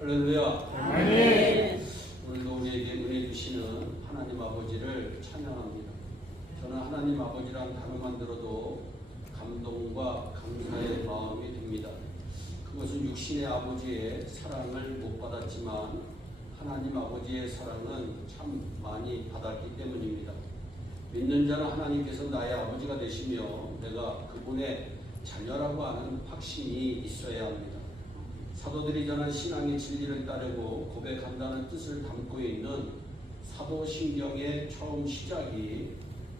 할렐루야. 아멘. 오늘도 우리에게 은혜 주시는 하나님 아버지를 찬양합니다. 저는 하나님 아버지란 단어만 들어도 감동과 감사의 마음이 듭니다. 그것은 육신의 아버지의 사랑을 못 받았지만 하나님 아버지의 사랑은 참 많이 받았기 때문입니다. 믿는 자는 하나님께서 나의 아버지가 되시며 내가 그분의 자녀라고 하는 확신이 있어야 합니다. 사도들이 전한 신앙의 진리를 따르고 고백한다는 뜻을 담고 있는 사도신경의 처음 시작이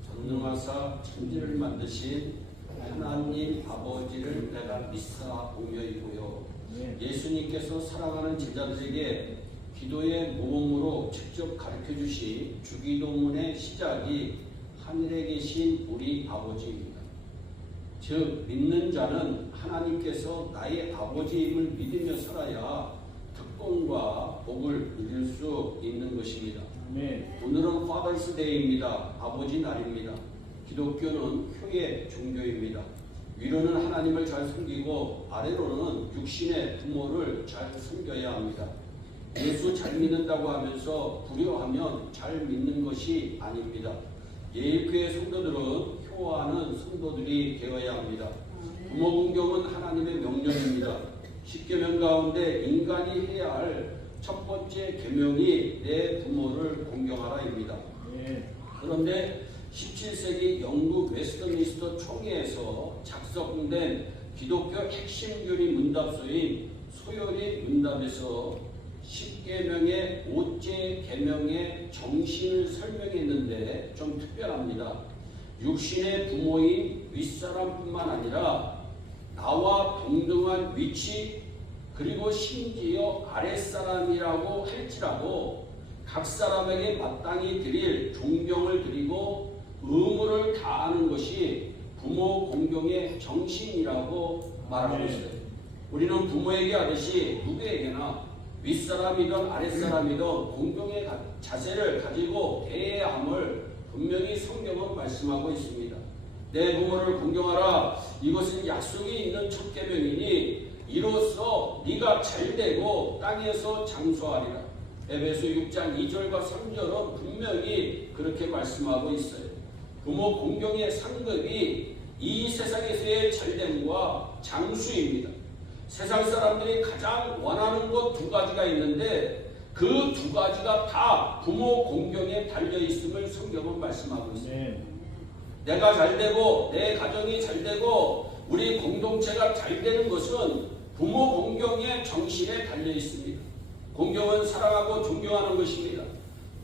전능하사 천지를 만드신 하나님 아버지를 내가 믿사오며이고요. 예수님께서 사랑하는 제자들에게 기도의 모범으로 직접 가르쳐주신 주기도문의 시작이 하늘에 계신 우리 아버지입니다. 즉 믿는 자는 하나님께서 나의 아버지임을 믿으며 살아야 특권과 복을 누릴 수 있는 것입니다. 오늘은 Father's Day입니다. 아버지 날입니다. 기독교는 효의 종교입니다. 위로는 하나님을 잘 섬기고 아래로는 육신의 부모를 잘 섬겨야 합니다. 예수 잘 믿는다고 하면서 불효하면 잘 믿는 것이 아닙니다. 예일교회 성도들은 효하는 성도들이 되어야 합니다. 부모 공경은 하나님의 명령입니다. 10계명 가운데 인간이 해야 할 첫 번째 계명이 내 부모를 공경하라입니다. 그런데 17세기 영국 웨스트민스터 총회에서 작성된 기독교 핵심 교리 문답서인 소요리 문답에서 10계명의 5째 계명의 정신을 설명했는데 좀 특별합니다. 육신의 부모인 윗사람뿐만 아니라 나와 동등한 위치 그리고 심지어 아랫사람이라고 할지라도 각 사람에게 마땅히 드릴 존경을 드리고 의무를 다하는 것이 부모 공경의 정신이라고 말하고 있어요. 우리는 부모에게 하듯이 누구에게나 윗사람이든 아랫사람이든 공경의 자세를 가지고 대해야 함을 분명히 성경은 말씀하고 있습니다. 내 부모를 공경하라. 이것은 약속이 있는 첫 계명이니 이로써 네가 잘되고 땅에서 장수하리라. 에베소 6장 2절과 3절은 분명히 그렇게 말씀하고 있어요. 부모 공경의 상급이 이 세상에서의 잘됨과 장수입니다. 세상 사람들이 가장 원하는 것 두 가지가 있는데 그 두 가지가 다 부모 공경에 달려있음을 성경은 말씀하고 있습니다. 내가 잘되고 내 가정이 잘되고 우리 공동체가 잘되는 것은 부모 공경의 정신에 달려있습니다. 공경은 사랑하고 존경하는 것입니다.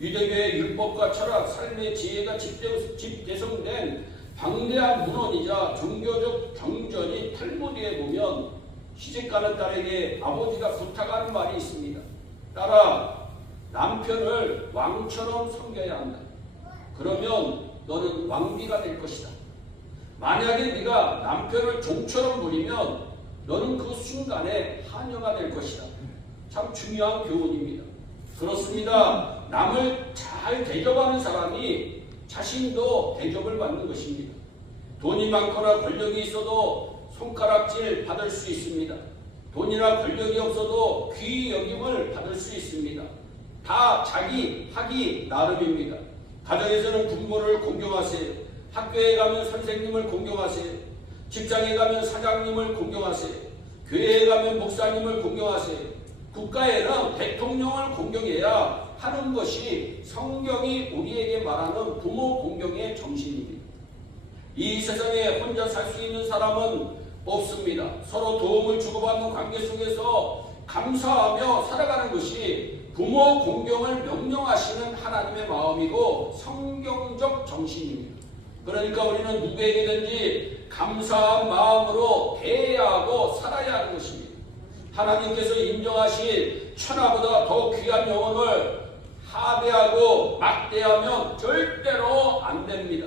유대교의 율법과 철학, 삶의 지혜가 집대성된 방대한 문헌이자 종교적 경전이 탈무드에 보면 시집가는 딸에게 아버지가 부탁하는 말이 있습니다. 딸아, 남편을 왕처럼 섬겨야 한다. 그러면 너는 왕비가 될 것이다. 만약에 네가 남편을 종처럼 부리면 너는 그 순간에 하녀가 될 것이다. 참 중요한 교훈입니다. 그렇습니다. 남을 잘 대접하는 사람이 자신도 대접을 받는 것입니다. 돈이 많거나 권력이 있어도 손가락질 받을 수 있습니다. 돈이나 권력이 없어도 귀히 여김을 받을 수 있습니다. 다 자기 하기 나름입니다. 가정에서는 부모를 공경하세요. 학교에 가면 선생님을 공경하세요. 직장에 가면 사장님을 공경하세요. 교회에 가면 목사님을 공경하세요. 국가에는 대통령을 공경해야 하는 것이 성경이 우리에게 말하는 부모 공경의 정신입니다. 이 세상에 혼자 살 수 있는 사람은 없습니다. 서로 도움을 주고받는 관계 속에서 감사하며 살아가는 것이 부모 공경을 명령하시는 하나님의 마음이고 성경적 정신입니다. 그러니까 우리는 누구에게든지 감사한 마음으로 대해야 하고 살아야 하는 것입니다. 하나님께서 인정하신 천하보다 더 귀한 영혼을 하대하고 막대하면 절대로 안 됩니다.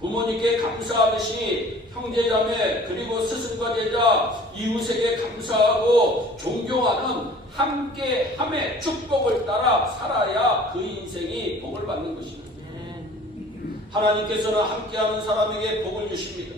부모님께 감사하듯이 형제자매 그리고 스승과 제자 이웃에게 감사하고 존경하는 함께함의 축복을 따라 살아야 그 인생이 복을 받는 것입니다. 하나님께서는 함께하는 사람에게 복을 주십니다.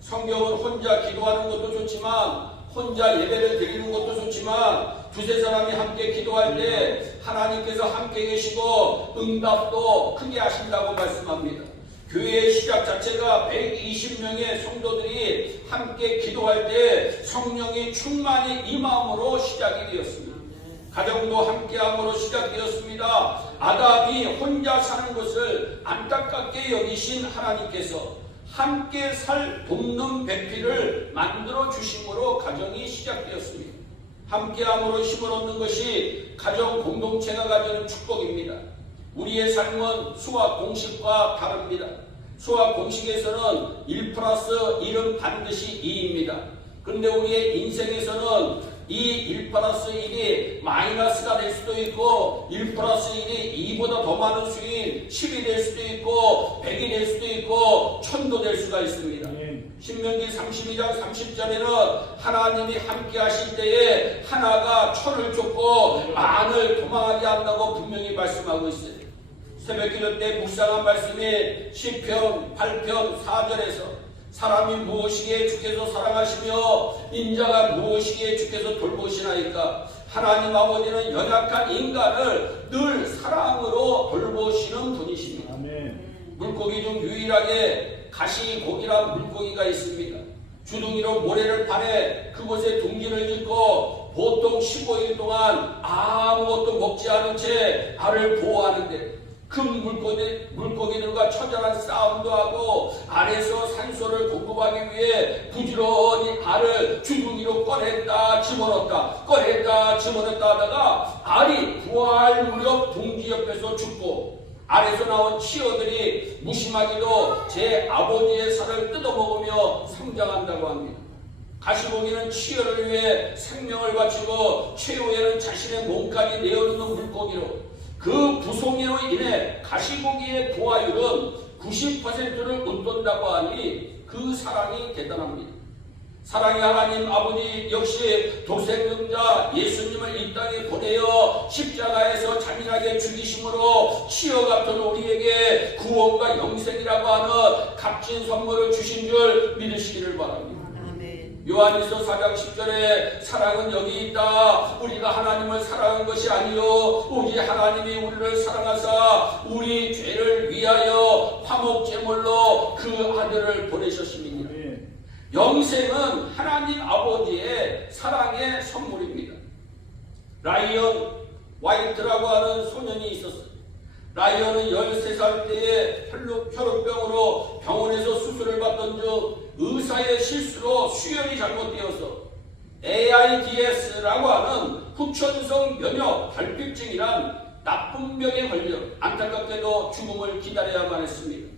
성경은 혼자 기도하는 것도 좋지만 혼자 예배를 드리는 것도 좋지만 두세 사람이 함께 기도할 때 하나님께서 함께 계시고 응답도 크게 하신다고 말씀합니다. 교회의 시작 자체가 120명의 성도들이 함께 기도할 때 성령이 충만히 임함으로 시작이 되었습니다. 가정도 함께함으로 시작되었습니다. 아담이 혼자 사는 것을 안타깝게 여기신 하나님께서 함께 살 돕는 배필을 만들어 주심으로 가정이 시작되었습니다. 함께함으로 힘을 얻는 것이 가정 공동체가 가지는 축복입니다. 우리의 삶은 수학 공식과 다릅니다. 수학 공식에서는 1+1은 반드시 2입니다. 그런데 우리의 인생에서는 이 1+1이 마이너스가 될 수도 있고 1+1이 2보다 더 많은 수인 10이 될 수도 있고 100이 될 수도 있고 1000도 될 수가 있습니다. 신명기 32장 30절에는 하나님이 함께 하실 때에 하나가 천을 쫓고 만을 도망하게 한다고 분명히 말씀하고 있어요. 새벽기도 때 묵상한 말씀이 시편 8편 4절에서 사람이 무엇이기에 주께서 사랑하시며 인자가 무엇이기에 주께서 돌보시나이까. 하나님 아버지는 연약한 인간을 늘 사랑으로 돌보시는 분이십니다. 아멘. 물고기 중 유일하게 가시고기란 물고기가 있습니다. 주둥이로 모래를 파내 그곳에 둥지를 짓고 보통 15일 동안 아무것도 먹지 않은 채 알을 보호하는데 큰 물고기들과 처절한 싸움도 하고 알에서 산소를 공급하기 위해 부지런히 알을 주둥이로 꺼냈다 집어넣었다 꺼냈다 집어넣었다 하다가 알이 구할 무렵 둥지 옆에서 죽고 알에서 나온 치어들이 무심하게도 제 아버지의 살을 뜯어먹으며 성장한다고 합니다. 가시고기는 치어를 위해 생명을 바치고 최후에는 자신의 몸까지 내어놓는 물고기로 그 부송이로 인해 가시고기의 부화율은 90%를 웃돈다고 하니 그 사랑이 대단합니다. 사랑의 하나님 아버지 역시 독생자 예수님을 이 땅에 보내어 십자가에서 잔인하게 죽이심으로 치어 같은 우리에게 구원과 영생이라고 하는 값진 선물을 주신 줄 믿으시기를 바랍니다. 요한일서 4장 10절에 사랑은 여기 있다. 우리가 하나님을 사랑한 것이 아니요 오직 하나님이 우리를 사랑하사 우리 죄를 위하여 화목제물로 그 아들을 보내셨습니다. 영생은 하나님 아버지의 사랑의 선물입니다. 라이언 화이트라고 하는 소년이 있었어요. 라이언은 13살 때에 혈우병으로 병원에서 수술을 받던 중 의사의 실수로 수혈이 잘못되어서 AIDS라고 하는 후천성 면역 결핍증이란 나쁜 병에 걸려 안타깝게도 죽음을 기다려야만 했습니다.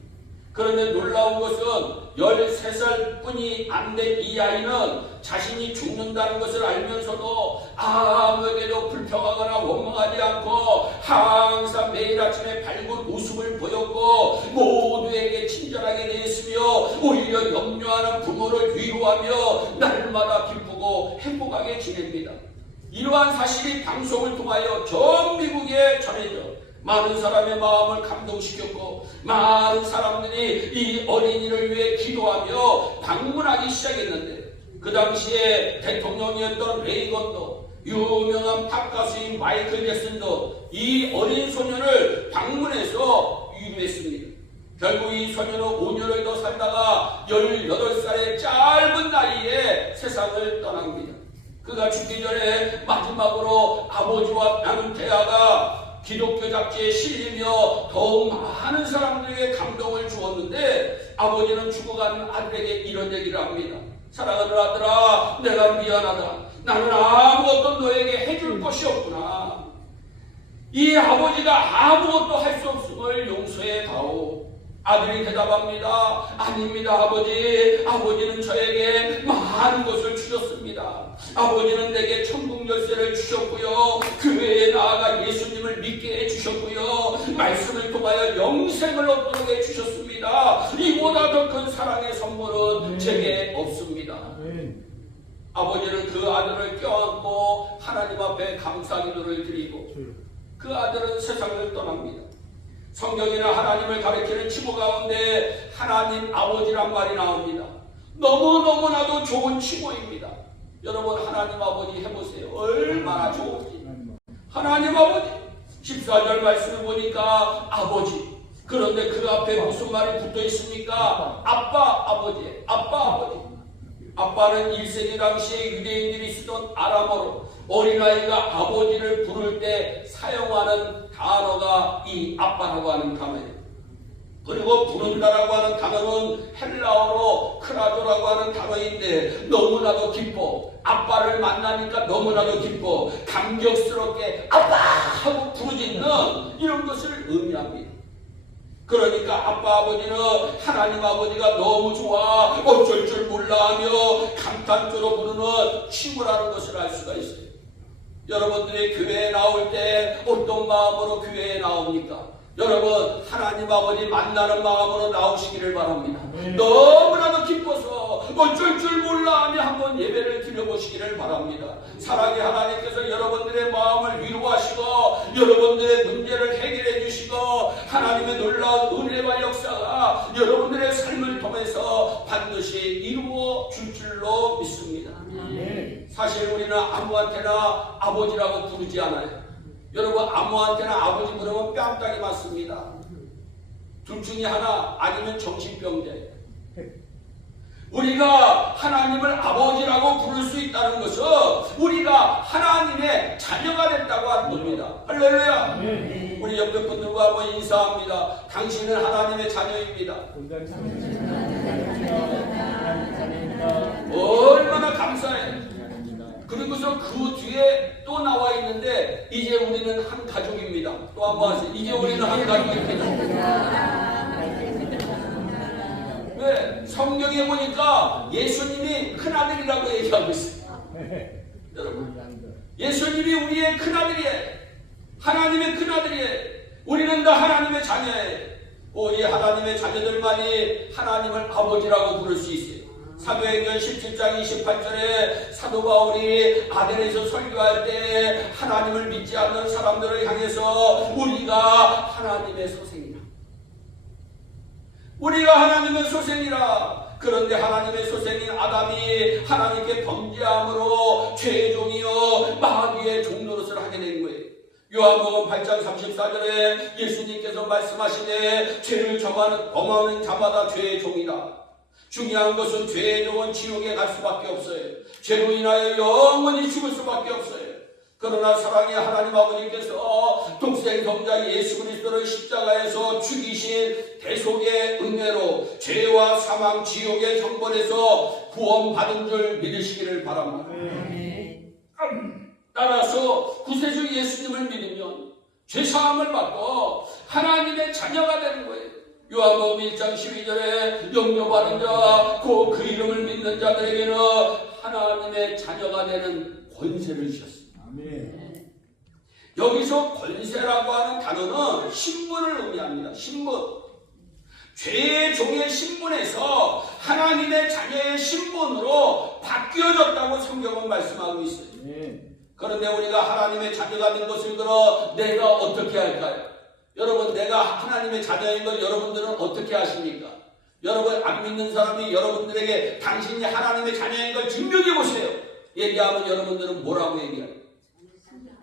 그런데 놀라운 것은 13살 뿐이 안 된 이 아이는 자신이 죽는다는 것을 알면서도 아무에게도 불평하거나 원망하지 않고 항상 매일 아침에 밝은 웃음을 보였고 모두에게 친절하게 대했으며 오히려 염려하는 부모를 위로하며 날마다 기쁘고 행복하게 지냅니다. 이러한 사실이 방송을 통하여 전 미국에 전해져 많은 사람의 마음을 감동시켰고 많은 사람들이 이 어린이를 위해 기도하며 방문하기 시작했는데 그 당시에 대통령이었던 레이건도 유명한 팝 가수인 마이클 잭슨도 이 어린 소년을 방문해서 위로했습니다. 결국 이 소년은 5년을 더 살다가 18살의 짧은 나이에 세상을 떠납니다. 그가 죽기 전에 마지막으로 아버지와 나눈 대화가 기독교 잡지에 실리며 더욱 많은 사람들에게 감동을 주었는데 아버지는 죽어가는 아들에게 이런 얘기를 합니다. 사랑하는 아들아, 내가 미안하다. 나는 아무것도 너에게 해줄 것이 없구나. 이 아버지가 아무것도 할 수 없음을 용서해 다오. 아들이 대답합니다. 아닙니다 아버지. 아버지는 저에게 많은 것을 주셨습니다. 아버지는 내게 천국 열쇠를 주셨고요. 교회에 나아가 예수님을 믿게 해주셨고요. 말씀을 통하여 영생을 얻도록 해주셨습니다. 이보다 더 큰 사랑의 선물은 제게 없습니다. 아버지는 그 아들을 껴안고 하나님 앞에 감사 기도를 드리고 그 아들은 세상을 떠납니다. 성경에는 하나님을 가리키는 칭호 가운데 하나님 아버지란 말이 나옵니다. 너무너무나도 좋은 칭호입니다. 여러분 하나님 아버지 해보세요. 얼마나 좋은 하나님 아버지. 14절 말씀을 보니까 아버지. 그런데 그 앞에 무슨 말이 붙어 있습니까? 아빠, 아버지. 아빠, 아버지. 아빠는 1세기 당시에 유대인들이 쓰던 아람어로 어린아이가 아버지를 부를 때 사용하는 단어가 이 아빠라고 하는 단어예요. 그리고 부른다라고 하는 단어는 헬라어로 크라조라고 하는 단어인데 너무나도 기뻐. 아빠를 만나니까 너무나도 기뻐. 감격스럽게 아빠 하고 부르짖는 이런 것을 의미합니다. 그러니까 아빠 아버지는 하나님 아버지가 너무 좋아 어쩔 줄 몰라 하며 감탄조로 부르는 친구라는 것을 알 수가 있어요. 여러분들이 교회에 나올 때 어떤 마음으로 교회에 나옵니까? 여러분 하나님 아버지 만나는 마음으로 나오시기를 바랍니다. 너무나도 기뻐서 어쩔 줄 몰라 하며 한번 예배를 드려보시기를 바랍니다. 사랑의 하나님께서 여러분들의 마음을 위로하시고 여러분들의 문제를 해결해 주시고 하나님의 놀라운 은혜와 역사가 여러분들의 삶을 통해서 반드시 이루어 줄 줄로 믿습니다. 사실 우리는 아무한테나 아버지라고 부르지 않아요. 여러분 아무한테나 아버지 부르면 뺨따기 맞습니다. 둘 중에 하나 아니면 정신병자예요. 우리가 하나님을 아버지라고 부를 수 있다는 것은 우리가 하나님의 자녀가 됐다고 하는 겁니다. 할렐루야. 우리 옆에 분들과 한번 인사합니다. 당신은 하나님의 자녀입니다. 얼마나 감사해. 그리고서 그 뒤에 또 나와 있는데 이제 우리는 한 가족입니다. 또 한번 하세요. 이제 우리는 한 가족입니다. 왜? 성경에 보니까 예수님이 큰아들이라고 얘기하고 있어요. 여러분 예수님이 우리의 큰아들이에요. 하나님의 큰아들이에요. 우리는 다 하나님의 자녀예요. 이 하나님의 자녀들만이 하나님을 아버지라고 부를 수 있어요. 사도행전 17장 28절에 사도 바울이 아덴에서 설교할 때 하나님을 믿지 않는 사람들을 향해서 우리가 하나님의 소생이라. 우리가 하나님의 소생이라. 그런데 하나님의 소생인 아담이 하나님께 범죄함으로 죄의 종이요 마귀의 종노릇을 하게 된 거예요. 요한복음 8장 34절에 예수님께서 말씀하시되 죄를 범하는 자마다 죄의 종이다. 중요한 것은 죄의 종은 지옥에 갈 수밖에 없어요. 죄로 인하여 영원히 죽을 수밖에 없어요. 그러나 사랑의 하나님 아버지께서 독생 성자 예수 그리스도를 십자가에서 죽이신 대속의 은혜로 죄와 사망 지옥의 형벌에서 구원받은 줄 믿으시기를 바랍니다. 따라서 구세주 예수님을 믿으면 죄사함을 받고 하나님의 자녀가 되는 거예요. 요한복음 1장 12절에 영접하는 자, 그 이름을 믿는 자들에게는 하나님의 자녀가 되는 권세를 주셨습니다. 아멘. 여기서 권세라고 하는 단어는 신분을 의미합니다. 신분. 죄의 종의 신분에서 하나님의 자녀의 신분으로 바뀌어졌다고 성경은 말씀하고 있어요. 그런데 우리가 하나님의 자녀가 된 것을 들어 내가 어떻게 할까요? 여러분 내가 하나님의 자녀인 걸 여러분들은 어떻게 아십니까? 여러분 안 믿는 사람이 여러분들에게 당신이 하나님의 자녀인 걸 증명해 보세요. 얘기하면 여러분들은 뭐라고 얘기해요?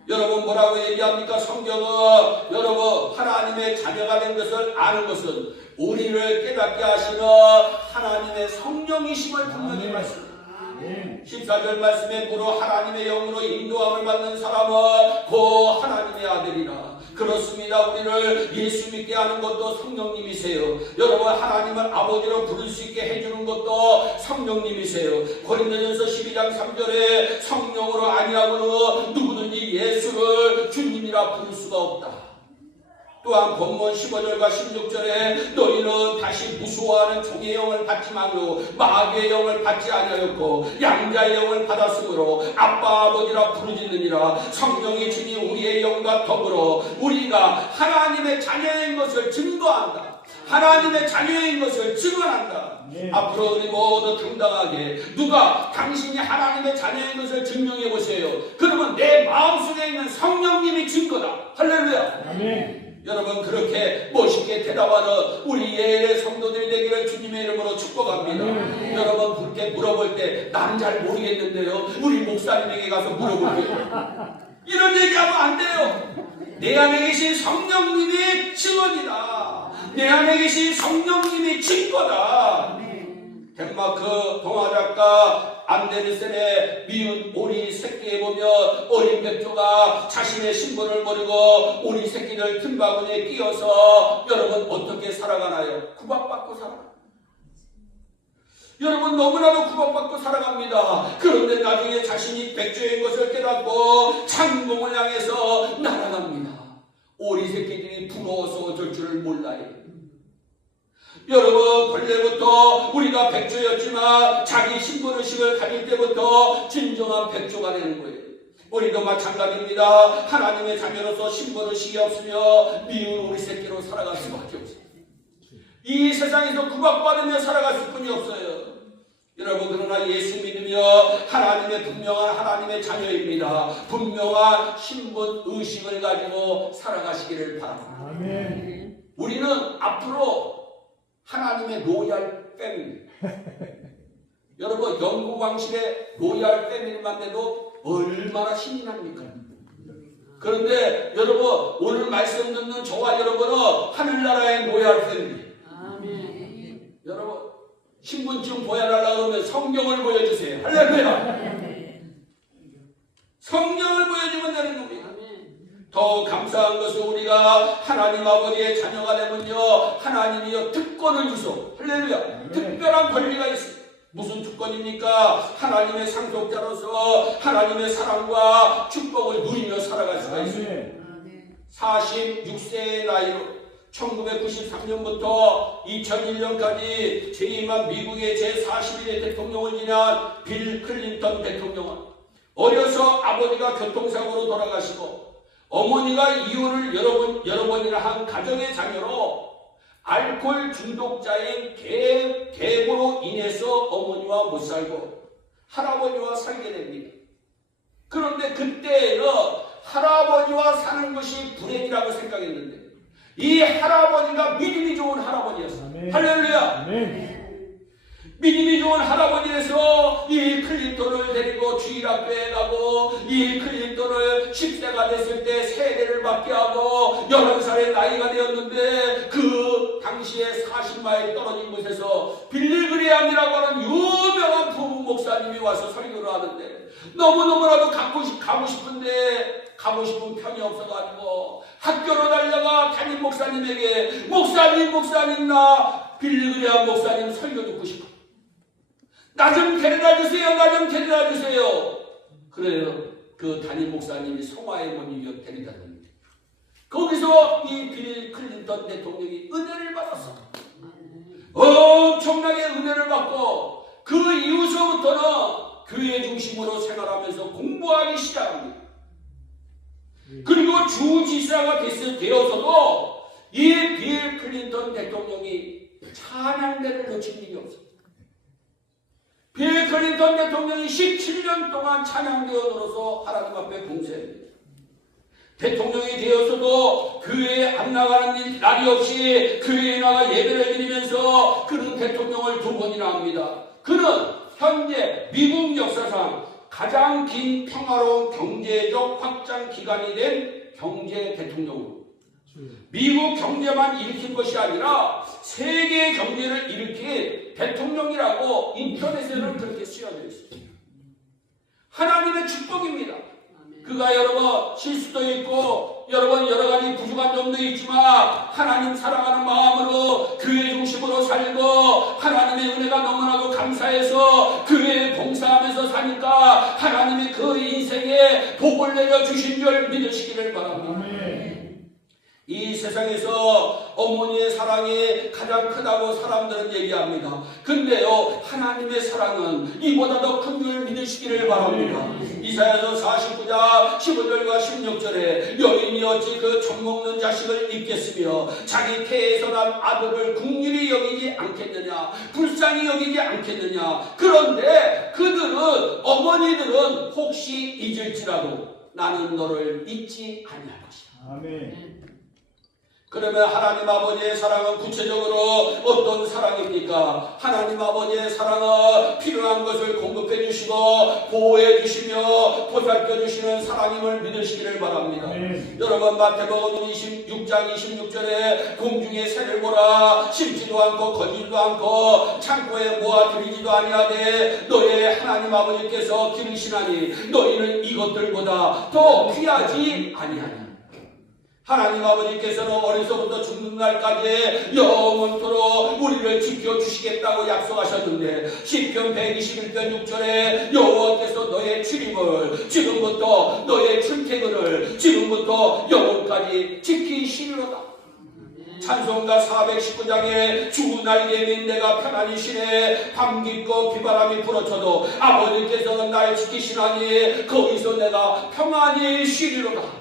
여러분 뭐라고 얘기합니까? 성경은 여러분 하나님의 자녀가 된 것을 아는 것은 우리를 깨닫게 하시는 하나님의 성령이심을 분명히 말씀합니다. 14절 말씀에 무릇 하나님의 영으로 인도함을 받는 사람은 그 하나님의 아들이라. 그렇습니다. 우리를 예수 믿게 하는 것도 성령님이세요. 여러분 하나님을 아버지로 부를 수 있게 해주는 것도 성령님이세요. 고린도전서 12장 3절에 성령으로 아니하고는 누구든지 예수를 주님이라 부를 수가 없다. 또한 본문 15절과 16절에 너희는 다시 무수하는 종의 영을 받지 말고 마귀의 영을 받지 아니하였고 양자의 영을 받았으므로 아빠 아버지라 부르짖느니라. 성령이 주니 우리의 영과 더불어 우리가 하나님의 자녀인 것을 증거한다. 하나님의 자녀인 것을 증언한다. 앞으로 우리 모두 당당하게 누가 당신이 하나님의 자녀인 것을 증명해 보세요. 그러면 내 마음속에 있는 성령님이 증거다. 할렐루야. 아멘. 여러분 그렇게 멋있게 대답하는 우리 예의 성도들이 되기를 주님의 이름으로 축복합니다. 여러분 그렇게 물어볼 때 난 잘 모르겠는데요. 우리 목사님에게 가서 물어볼게요. 이런 얘기하면 안 돼요. 내 안에 계신 성령님이 증언이다. 내 안에 계신 성령님이 증거다. 덴마크 동화작가 안데르센의 미운 오리 새끼에 보면 어린 백조가 자신의 신분을 모르고 오리 새끼를 틈바구니에 끼워서 여러분 어떻게 살아가나요? 구박받고 살아가요. 여러분 너무나도 구박받고 살아갑니다. 그런데 나중에 자신이 백조인 것을 깨닫고 창공을 향해서 날아갑니다. 오리 새끼들이 부러워서 어쩔 줄을 몰라요. 여러분 본래부터 우리가 백조였지만 자기 신분의식을 가질 때부터 진정한 백조가 되는 거예요. 우리도 마찬가지입니다. 하나님의 자녀로서 신분의식이 없으며 미운 오리 새끼로 살아갈 수밖에 없어요. 이 세상에서 구박받으며 살아갈 수뿐이 없어요. 여러분 그러나 예수 믿으며 하나님의 분명한 하나님의 자녀입니다. 분명한 신분 의식을 가지고 살아가시기를 바랍니다. 아멘. 우리는 앞으로 하나님의 로얄 패밀리 여러분 영국 왕실의 로얄 패밀리만 돼도 얼마나 신이 납니까? 그런데 여러분 오늘 말씀 듣는 저와 여러분은 하늘나라의 로얄 패밀리. 아멘. 여러분 신분증 보여달라고 하면 성경을 보여주세요. 할렐루야. 성경을 보여주면 되는 겁니다. 더 감사한 것은 우리가 하나님 아버지의 자녀가 되면요 하나님이요 특권을 주소. 할렐루야. 특별한 권리가 있어요. 무슨 특권입니까? 하나님의 상속자로서 하나님의 사랑과 축복을 누리며 살아갈 수가 있어요. 46세의 나이로 1993년부터 2001년까지 재임한 미국의 제41회 대통령을 지낸 빌 클린턴 대통령은 어려서 아버지가 교통사고로 돌아가시고 어머니가 이혼을 여러 번이나 한 가정의 자녀로 알코올 중독자인 계보로 인해서 어머니와 못 살고 할아버지와 살게 됩니다. 그런데 그때는 할아버지와 사는 것이 불행이라고 생각했는데 이 할아버지가 믿음이 좋은 할아버지였어요. 할렐루야. 믿음이 좋은 할아버지에서 이 클린턴을 데리고 주일학교에 가고 이 클린턴을 10세가 됐을 때 세례를 받게 하고 11살의 나이가 되었는데 그 당시에 40마일 떨어진 곳에서 빌리그레암이라고 하는 유명한 부흥 목사님이 와서 설교를 하는데 너무너무나도 가고 싶은데 가고 싶은 편이 없어가지고 학교로 달려가 담임 목사님에게 목사님 나 빌리그레암 목사님 설교 듣고 싶어. 나 좀 데려다 주세요. 나 좀 데려다 주세요. 그래요. 그 담임 목사님이 송화의 문이며 데려다 줍니다. 거기서 이 빌 클린턴 대통령이 은혜를 받았어. 엄청나게 은혜를 받고 그 이후서부터는 교회 중심으로 생활하면서 공부하기 시작합니다. 그리고 주지사가 되어서도 이 빌 클린턴 대통령이 찬양대를 놓친 일이 없어요. 빌 클린턴 대통령이 17년 동안 찬양대원으로서 하나님 앞에 봉사합니다. 대통령이 되어서도 교회에 안 나가는 날이 없이 교회에 나가 예배를 드리면서 그는 대통령을 2번이나 합니다. 그는 현재 미국 역사상 가장 긴 평화로운 경제적 확장 기간이 된 경제 대통령으로 미국 경제만 일으킨 것이 아니라 세계 경제를 일으킨 대통령이라고 인터넷에는 그렇게 쓰여져 있습니다. 하나님의 축복입니다. 그가 여러분 실수도 있고 여러분 여러 가지 부족한 점도 있지만 하나님 사랑하는 마음으로 교회 중심으로 살고 하나님의 은혜가 너무나도 감사해서 교회에 봉사하면서 사니까 하나님이 그 인생에 복을 내려 주신 줄 믿으시기를 바랍니다. 이 세상에서 어머니의 사랑이 가장 크다고 사람들은 얘기합니다. 근데요 하나님의 사랑은 이보다 더 큰 줄 믿으시기를 바랍니다. 이사야서 49장 15절과 16절에 여인이 어찌 그 젖먹는 자식을 잊겠으며 자기 태에서 난 아들을 긍휼히 여기지 않겠느냐 불쌍히 여기지 않겠느냐. 그런데 그들은 어머니들은 혹시 잊을지라도 나는 너를 잊지 아니할 것이다. 아멘. 그러면 하나님 아버지의 사랑은 구체적으로 어떤 사랑입니까? 하나님 아버지의 사랑은 필요한 것을 공급해 주시고 보호해 주시며 보살펴 주시는 사랑임을 믿으시기를 바랍니다. 여러분 마태복음 26장 26절에 공중의 새를 보라 심지도 않고 거지도 않고 창고에 모아 들이지도 아니하되 너의 하나님 아버지께서 기르시나니 너희는 이것들보다 더 귀하지 아니하니. 하나님 아버지께서는 어려서부터 죽는 날까지 영원토록 우리를 지켜주시겠다고 약속하셨는데 시편 121편 6절에 여호와께서 너의 출입을 지금부터 너의 출퇴근을 지금부터 영원까지 지키시리로다. 찬송가 419장에 주 날개민 내가 편안히 쉬네 밤 깊고 비바람이 불어쳐도 아버지께서는 날 지키시나니 거기서 내가 평안히 쉬리로다.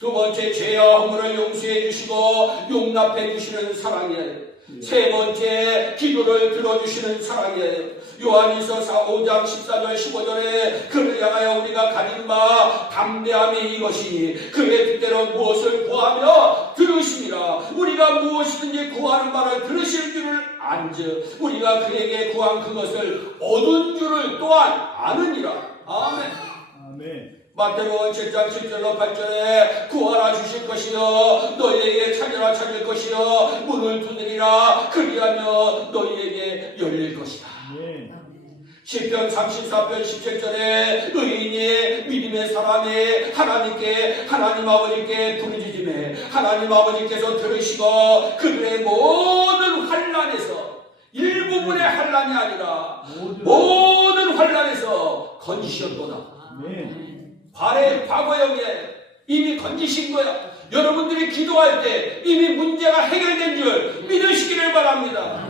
두 번째, 죄와 허물을 용서해 주시고 용납해 주시는 사랑이에요. 세 번째, 기도를 들어주시는 사랑이에요. 요한일서 5장 14절 15절에 그를 향하여 우리가 가진 바 담대함이 이것이니 그의 뜻대로 무엇을 구하며 들으시니라. 우리가 무엇이든지 구하는 바를 들으실 줄을 안즉 우리가 그에게 구한 그것을 얻은 줄을 또한 아느니라. 아멘. 아멘. 마태복음 7장 7절로 8절에 구하라 주실 것이요 너희에게 찾으라 찾을 것이요 문을 두드리라 그리하면 너희에게 열릴 것이다. 시편 34편 17절에 의인이 믿음의 사람이 하나님께 하나님 아버지께 부르짖음에 하나님 아버지께서 들으시고 그들의 모든 환난에서 일부분의 환난이 아니라 모든 환난에서 건지셨도다. 과거형에 이미 건지신 거야. 여러분들이 기도할 때 이미 문제가 해결된 줄 믿으시기를 바랍니다.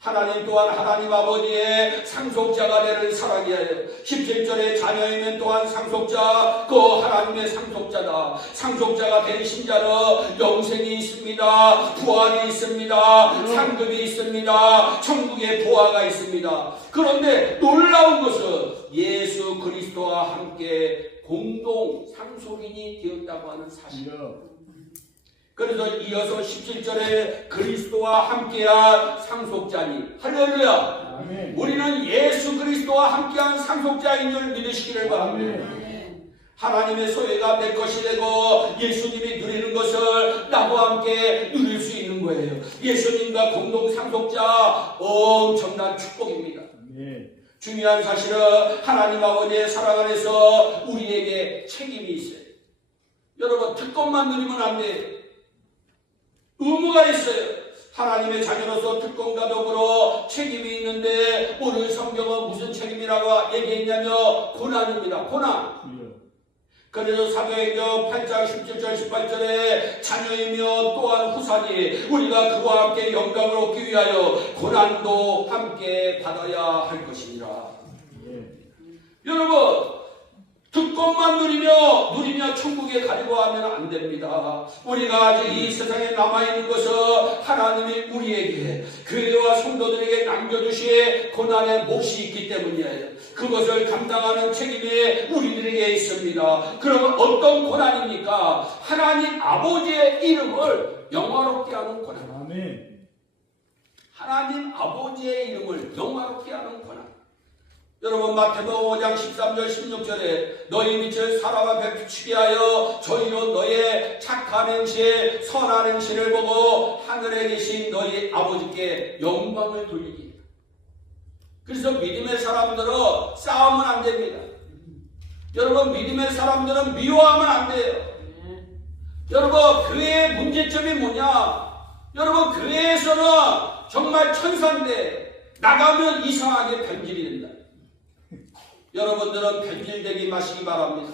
하나님 또한 하나님 아버지의 상속자가 되는 사랑이에요. 17절에 자녀이면 또한 상속자, 그 하나님의 상속자다. 상속자가 된 신자는 영생이 있습니다. 부활이 있습니다. 상급이 있습니다. 천국의 보화가 있습니다. 그런데 놀라운 것은 예수 그리스도와 함께 공동 상속인이 되었다고 하는 사실이에요. 그래서 이어서 17절에 그리스도와 함께한 상속자니 할렐루야. 아멘. 우리는 예수 그리스도와 함께한 상속자인 줄 믿으시기를 바랍니다. 하나님의 소유가 내 것이 되고 예수님이 누리는 것을 나와 함께 누릴 수 있는 거예요. 예수님과 공동 상속자 엄청난 축복입니다. 아멘. 중요한 사실은 하나님 아버지의 사랑 안에서 우리에게 책임이 있어요. 여러분 특권만 누리면 안 돼요. 의무가 있어요. 하나님의 자녀로서 특권과 더불어 책임이 있는데 오늘 성경은 무슨 책임이라고 얘기했냐면 고난입니다. 고난. 그래서 사도행전 8장 17절 18절에 자녀이며 또한 후사니 우리가 그와 함께 영광을 얻기 위하여 고난도 함께 받아야 할 것이니라. 여러분 특권만 누리며 천국에 가려고 하면 안 됩니다. 우리가 아직 이 세상에 남아있는 것은 하나님이 우리에게 교회와 성도들에게 남겨주신 고난의 몫이 있기 때문이에요. 그것을 감당하는 책임이 우리들에게 있습니다. 그러면 어떤 고난입니까? 하나님 아버지의 이름을 영화롭게 하는 고난. 아멘. 하나님 아버지의 이름을 영화롭게 하는 고난. 여러분 마태복음 5장 13절 16절에 너희 빛을 사람 앞에 비추게 하여 저희로 너의 착한 행실 선한 행실을 보고 하늘에 계신 너희 아버지께 영광을 돌리기. 그래서 믿음의 사람들은 싸우면 안 됩니다. 여러분 믿음의 사람들은 미워하면 안 돼요. 여러분 교회의 문제점이 뭐냐? 여러분 교회에서는 정말 천사인데 나가면 이상하게 변질이 된다. 여러분들은 변질되기 마시기 바랍니다.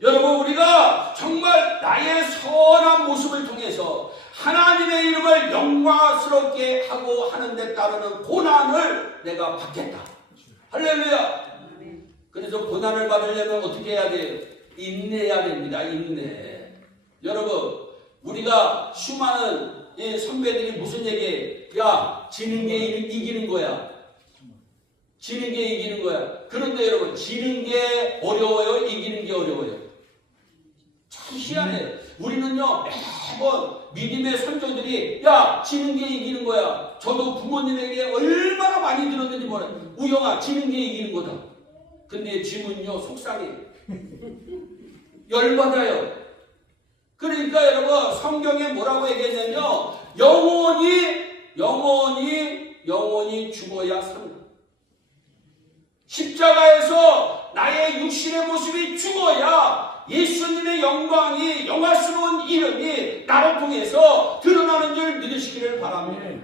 여러분 우리가 정말 나의 선한 모습을 통해서 하나님의 이름을 영광스럽게 하고 하는 데 따르는 고난을 내가 받겠다. 할렐루야. 그래서 고난을 받으려면 어떻게 해야 돼요? 인내해야 됩니다. 인내. 여러분 우리가 수많은 선배들이 무슨 얘기해? 야 지는 게 이기는 거야. 지는 게 이기는 거야. 그런데 여러분 지는 게 어려워요? 이기는 게 어려워요? 참 희한해요. 우리는요 매번 믿음의 선조들이 야 지는 게 이기는 거야. 저도 부모님에게 얼마나 많이 들었는지 몰라. 우영아 지는 게 이기는 거다. 근데 지면요 속상해. 열받아요. 그러니까 여러분 성경에 뭐라고 얘기했냐면요 영원히 죽어야 산다. 십자가에서 나의 육신의 모습이 죽어야 예수님의 영광이 영화스러운 이름이 나를 통해서 드러나는 줄 믿으시기를 바랍니다.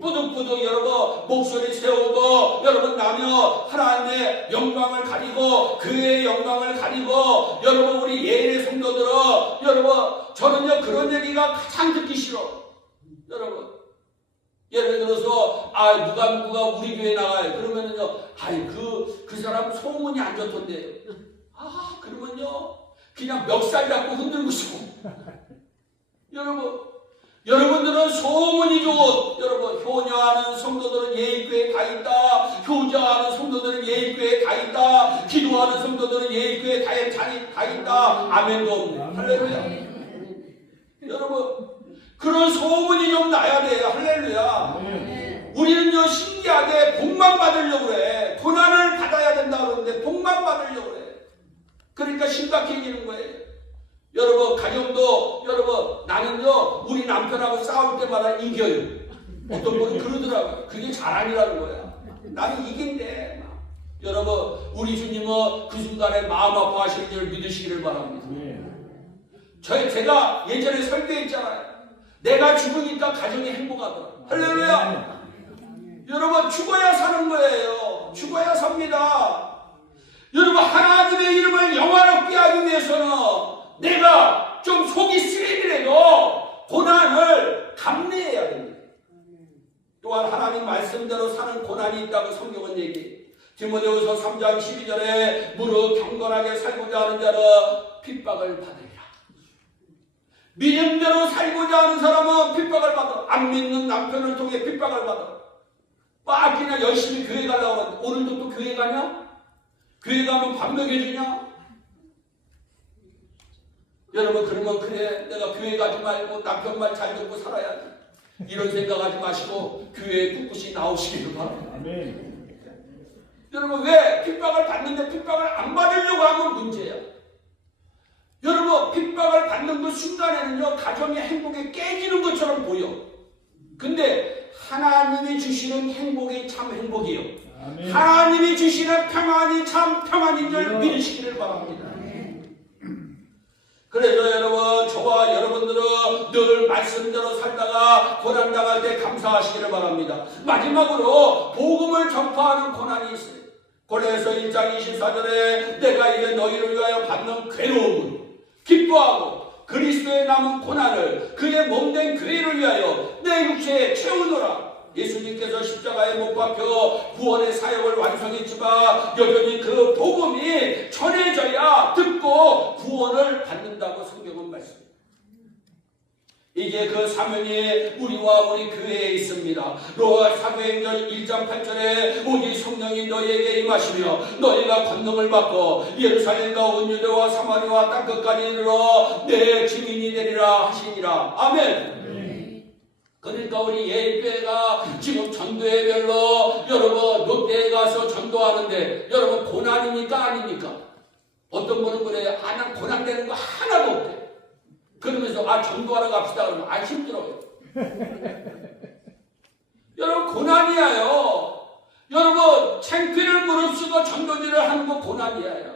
뿌득뿌득 여러분 목소리 세우고 여러분 나며 하나님의 영광을 가리고 교회의 영광을 가리고 여러분 우리 예일의 성도들은 여러분 저는요 그런 얘기가 가장 듣기 싫어. 여러분 예를 들어서 누가 우리 교회 나가요. 그러면은요 그 사람 소문이 안 좋던데 그러면요 그냥 멱살 잡고 흔들고 싶어. 여러분들은 소문이 좋은 여러분 효녀하는 성도들은 예일교회에 가 있다. 효자하는 성도들은 예일교회에 가 있다. 기도하는 성도들은 예일교회에 가 있다. 아멘도 없네. 할렐루야. 여러분 그런 소문이 좀 나야 돼요. 할렐루야. 우리는요 신기하게 복만 받으려고 그래. 고난을 받아야 된다 그러는데 복만 받으려고 그래. 그러니까 심각해지는 거예요. 여러분 가정도 여러분 나는요 우리 남편하고 싸울 때마다 이겨요. 어떤 분은 그러더라고요. 그게 자랑이라는 거야. 나는 이긴대. 여러분 우리 주님은 그 순간에 마음 아파하시는 줄 믿으시기를 바랍니다. 제가 예전에 설교했잖아요. 내가 죽으니까 가정이 행복하더라. 할렐루야. 여러분 죽어야 사는 거예요. 죽어야 삽니다. 여러분 하나님의 이름을 영화롭게 하기 위해서는 내가 좀 속이 쓰리더라도 고난을 감내해야 됩니다. 또한 하나님 말씀대로 사는 고난이 있다고 성경은 얘기해요. 디모데후서 3장 12절에 무릇 경건하게 살고자 하는 자는 핍박을 받으리라. 믿음대로 살고자 하는 사람은 핍박을 받아. 안 믿는 남편을 통해 핍박을 받아. 막 그냥 열심히 교회 가려고 하는데 오늘도 또 교회 가냐? 교회 가면 밥 먹여주냐? 여러분 그러면 그래 내가 교회 가지 말고 남편 말 잘 듣고 살아야지. 이런 생각하지 마시고 교회에 꿋꿋이 나오시기를 바랍니다. 아멘. 여러분 왜 핍박을 받는데 핍박을 안 받으려고 하면 문제야. 여러분 핍박을 받는 그 순간에는요 가정의 행복이 깨지는 것처럼 보여. 근데 하나님이 주시는 행복이 참 행복이요. 아멘. 하나님이 주시는 평안이 참 평안인 줄 믿으시기를 바랍니다. 그래서 여러분 저와 여러분들은 늘 말씀대로 살다가 고난당할 때 감사하시기를 바랍니다. 마지막으로 복음을 전파하는 고난이 있어요. 고린도서 1장 24절에 내가 이제 너희를 위하여 받는 괴로움을 기뻐하고 그리스도의 남은 고난을 그의 몸된 교회를 위하여 내 육체에 채우노라. 예수님께서 십자가에 못 박혀 구원의 사역을 완성했지만 여전히 그 복음이 전해져야 듣고 구원을 받는다고 성경은 말씀합니다. 이제 그 사명이 우리와 우리 교회에 있습니다. 사도행전 1장 8절에 오직 성령이 너희에게 임하시며 너희가 권능을 받고 예루살렘과 온 유대와 사마리아와 땅끝까지 이르러 내 증인이 되리라 하시니라. 아멘. 그러니까 우리 예일교회가 지금 전도회별로 여러분 롯데에 가서 전도하는데 여러분 고난입니까 아닙니까? 어떤 분은 그래요. 난 고난되는 거 하나도 없대. 그러면서 전도하러 갑시다 그러면 힘들어요. 여러분 고난이에요. 여러분 창피를 무릅쓰고 전도지를 하는 거 고난이에요.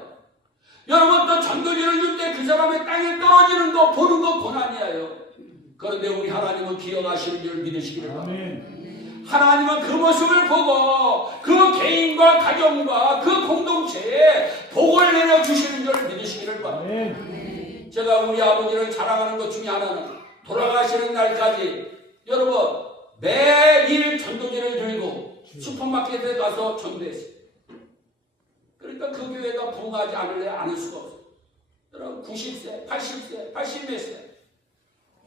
여러분 또 전도지를 줄 때 그 사람의 땅에 떨어지는 거 보는 거 고난이에요. 그런데 우리 하나님은 기억하시는 줄 믿으시기를 바랍니다. 하나님은 그 모습을 보고 그 개인과 가정과 그 공동체에 복을 내려주시는 줄 믿으시기를 바랍니다. 제가 우리 아버지를 자랑하는 것 중에 하나는 돌아가시는 날까지 여러분 매일 전도지를 들고 슈퍼마켓에 가서 전도했어요. 그러니까 그 교회가 부흥하지 않을 수가 없어요. 여러분 90세, 80세, 80몇 세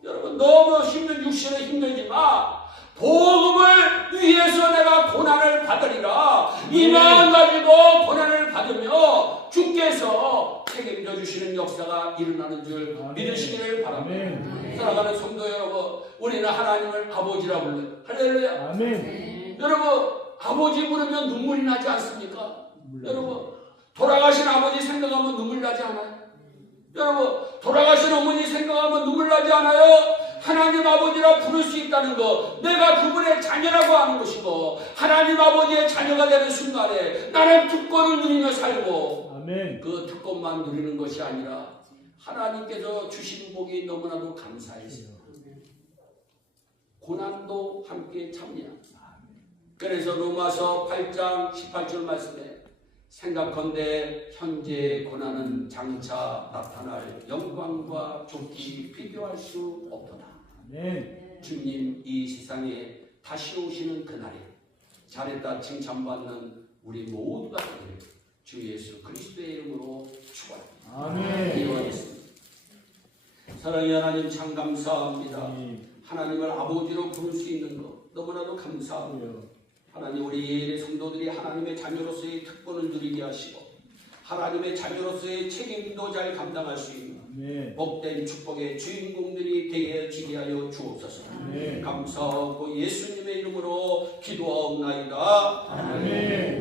여러분 너무 힘든 육신은 힘들지만 복음을 위해서 내가 고난을 받으리라 이 마음 가지고 고난을 받으며 주께서 책임져 주시는 역사가 일어나는 줄 아멘. 믿으시기를 바랍니다. 아멘. 사랑하는 성도 여러분, 우리는 하나님을 아버지라 불러요. 할렐루야. 아멘. 여러분, 아버지 부르면 눈물이 나지 않습니까? 여러분, 돌아가신 아버지 생각하면 눈물 나지 않아요? 여러분, 돌아가신 어머니 생각하면 눈물 나지 않아요? 하나님 아버지라 부를 수 있다는 것, 내가 그분의 자녀라고 하는 것이고, 하나님 아버지의 자녀가 되는 순간에 나는 특권을 누리며 살고, 아멘. 그 특권만 누리는 것이 아니라 하나님께서 주신 복이 너무나도 감사해서 고난도 함께 참여합니다. 그래서 로마서 8장 18절 말씀에 생각컨대 현재의 고난은 장차 나타날 영광과 좋기 비교할 수 없도다. 아멘. 주님 이 세상에 다시 오시는 그날에 잘했다 칭찬받는 우리 모두가 되기를 주 예수 그리스도의 이름으로 축원합니다. 아멘. 기도하겠습니다. 사랑의 하나님 참 감사합니다. 아멘. 하나님을 아버지로 부를 수 있는 것 너무나도 감사합니다. 하나님 우리 예의 성도들이 하나님의 자녀로서의 특권을 누리게 하시고 하나님의 자녀로서의 책임도 잘 감당할 수 있는 네. 복된 축복의 주인공들이 되게 하여 주옵소서. 네. 감사하고 예수님의 이름으로 기도하옵나이다. 아멘.